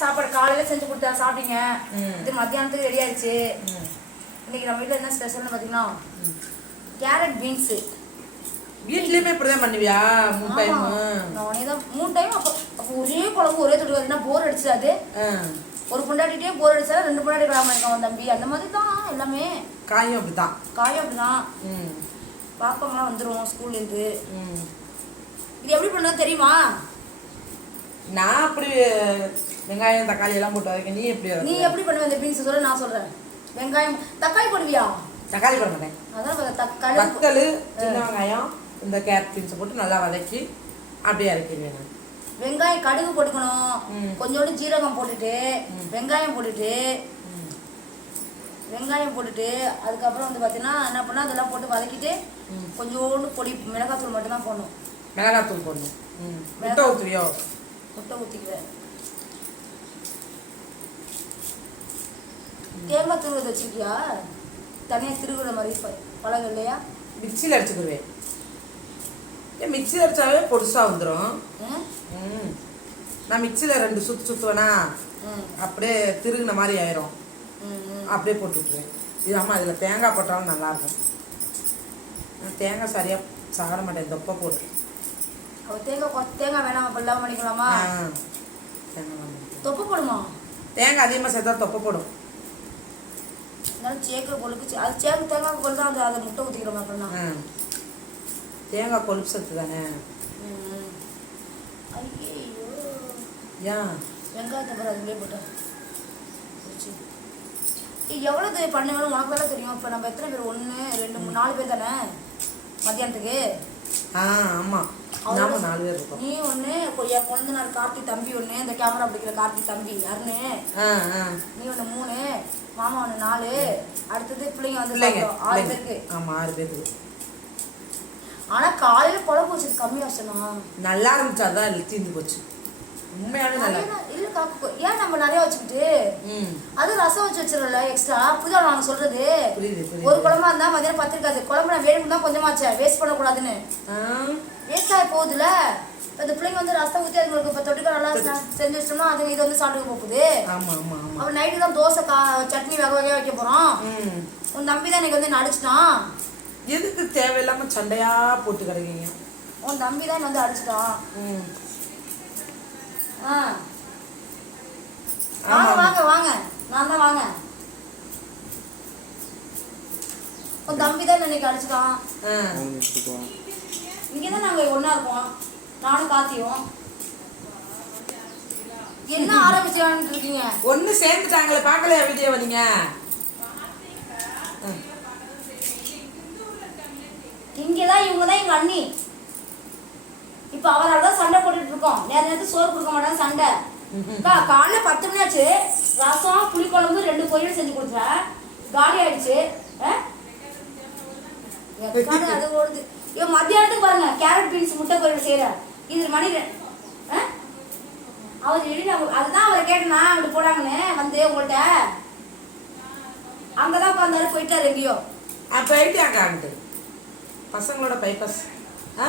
சாப்பாடு காலையில செஞ்சு கொடுத்தா சாப்பிட்டீங்க. இது மத்தியானத்துக்கு ரெடி ஆயிடுச்சு. இன்னைக்கு நம்ம வீட்டில் என்ன ஸ்பெஷல்னு பார்த்தீங்கன்னா கேரட் பீன்ஸு வீட்லயுமே இப்படிதான் பண்ணுவியா? மூணு டைம் நானே தான் மூணு டைம் அப்போ அப்போ ஒரே குழம்பு ஒரே தொட்டு பார்த்தீங்கன்னா போர் அடிச்சிடாது. ஒரு பொண்டாட்டிட்டே போர் அடிச்சா ரெண்டு பொண்டாட்டி கிராமம் இருக்கான் தம்பி. அந்த மாதிரி தான் எல்லாமே. காயும் அப்படிதான் காயம் அப்படிதான். பாப்பாங்களாம் வந்துடும் ஸ்கூல்லேருந்து. இது எப்படி பண்ணது தெரியுமா? நான் அப்படி வெங்காயம் தக்காளி எல்லாம் போட்டு வதக்க நீ எப்படி நீ? எப்படி பண்ணுவ இந்த பீன்ஸ்? சொல்ல நான் சொல்றேன். வெங்காயம் தக்காளி போடுவியா? தக்காளி போட மாட்டேன். அதான் தக்காளி வத்தல் சின்ன வெங்காயம் இந்த கேரட் பீன்ஸை போட்டு நல்லா வதக்கி அப்படியே நான். வெங்காயம் கடுகு போட்டுக்கணும். கொஞ்சோண்டு ஜீரகம் போட்டுட்டு. வெங்காயம் போட்டுட்டு. வெங்காயம் போட்டுட்டு அதுக்கப்புறம் வந்து பார்த்தீங்கன்னா என்ன பண்ணா அதெல்லாம் போட்டு வதக்கிட்டு. கொஞ்சோண்டு பொடி மிளகாத்தூள் மட்டும் தான் போடணும். மிளகாத்தூள் போடணும். முட்டை ஊற்றுவியோ முட்டை ஊற்றிக்குவேன் தேங்காய் துருவது வச்சிருக்கியா தனியாக திருகுற மாதிரி பழகம் இல்லையா? மிக்சியில் அடிச்சுக்கிடுவேன் ஏன் மிக்சியில் அடிச்சாவே பொடுசா வந்துடும் நான் மிக்சியில் ரெண்டு சுற்று சுற்றுவேனா அப்படியே திருகுன மாதிரி ஆயிரும். அப்படியே போட்டு விட்டுருவேன் இது ஆமாம் இதில் தேங்காய் போட்டாலும் நல்லாயிருக்கும். நான் தேங்காய் சரியாக சாப்பிட மாட்டேன். தொப்பை போட்டு. அவ தேங்காய் தேங்காய் வேணாம். அப்போ இல்லாமல் பண்ணிக்கலாமா? தேங்காய். தொப்பு போடுமா? தேங்காய் அதிகமாக சேர்த்தா தொப்பை போடும். இருந்தாலும் சேக்கிற பொருளுக்கு சே- அது சேக்கு தேங்காய் பொருள் தான் அந்த அதை முட்டை ஊற்றிக்கிற மாதிரி ஆ தேங்காய் கொழுப்பு சத்து தானே? ஐயோ ஏன்? வெங்காயத்தை பாரு அதுலேயே போட்டேன் போச்சு. ஏய், எவ்வளவு பண்ண வேணும் உனக்கு வேலை தெரியும். இப்போ நம்ம எத்தனை பேர்? ஒன்று ரெண்டு மூணு நாலு பேர் தானே? மத்தியானத்துக்கு? ஆ ஆமாம் நாம நாலு பேர் இருக்கோம். நீ ஒன்று என் குழந்தைனார் கார்த்தி தம்பி ஒன்று இந்த கேமரா பிடிக்கிற கார்த்தி தம்பி அருணு. நீ ஒன்று மூணு. மாமா ஒன்று நாலு அடுத்தது பிள்ளைங்க வந்து சாப்பிடும். ஆறு. பேருக்கு. ஆமாம் ஆறு பேருக்கு. ஆனால் காலையில் குழம்பு வச்சது கம்மி வச்சனா நல்லா இருந்துச்சு அதான் தீர்ந்து போச்சு. உண்மையாவே நல்லா இல்ல காக்கு ஏன் நம்ம நிறைய வச்சுக்கிட்டு? அது ரசம் வச்சு வச்சிடல எக்ஸ்ட்ரா புரியுதா நான் சொல்றது. ஒரு குழம்பா இருந்தா மதியானம் பத்திருக்காது. குழம்பு நான் வேணும்னு தான் கொஞ்சமாச்சே வேஸ்ட் பண்ணக்கூடாதுன்னு. வேஸ்ட் ஆகி போகுதுல இப்போ இந்த பிள்ளைங்க வந்து ரசம் ஊற்றி அதுங்களுக்கு இப்போ தொட்டுக்க நல்லா செஞ்சு வச்சிட்டோம்னா அதுங்க இது வந்து சாப்பிட்டு போகுது. ஆமாம் ஆமாம் ஆமாம் அப்புறம் நைட்டு தான் தோசை கா சட்னி வகை வகையாக வைக்க போகிறோம் ம். உன் தம்பி தான் எனக்கு வந்து என்ன அடிச்சிட்டான் எதுக்கு தேவையில்லாம சண்டையா போட்டு கிடக்கீங்க? உன் தம்பி தான் என்னை வந்து அடிச்சிட்டான் ம். ஆ. வாங்க. வாங்க வாங்க. நான் தான் வாங்க. உன் தம்பி தான் இன்னைக்கு அடிச்சிட்டான் ஆ. இங்கே தான் நாங்கள் ஒன்றா இருக்கோம். நானும் காத்தியும் என்ன ஆரம்பிச்சான்னு இருக்கீங்க ஒண்ணு சேர்ந்துட்டாங்களே பார்க்கலையா வீடியோவை நீங்க? ம். இங்கே தான் இவங்க தான் எங்கள் அண்ணி. இப்போ அவரால் தான் சண்டை போட்டுட்டு இருக்கோம். நேர நேரத்துக்கு சோறு கொடுக்க மாட்டாங்க சண்டை. காலைல பத்து மணி ஆச்சு. ரசம் புளிக்குழம்பு ரெண்டு பொரியல் செஞ்சு கொடுத்துறேன் காலி ஆயிடுச்சு. அது ஓடுது. இவன் மத்தியானத்துக்கு பாருங்க கேரட் பீன்ஸ் முட்டை பொரியல் செய்கிறேன் இது மணி ஆ? அவர் எழுதி அதுதான் அவரை கேட்டேனா அப்படி போடாங்கன்னு வந்து உங்கள்கிட்ட அங்கே தான் உட்காந்தாரு போயிட்டாரு எங்கேயோ. அப்ப போயிட்டாங்க அங்கிட்டு. பசங்களோட பைப்பஸ் ஆ?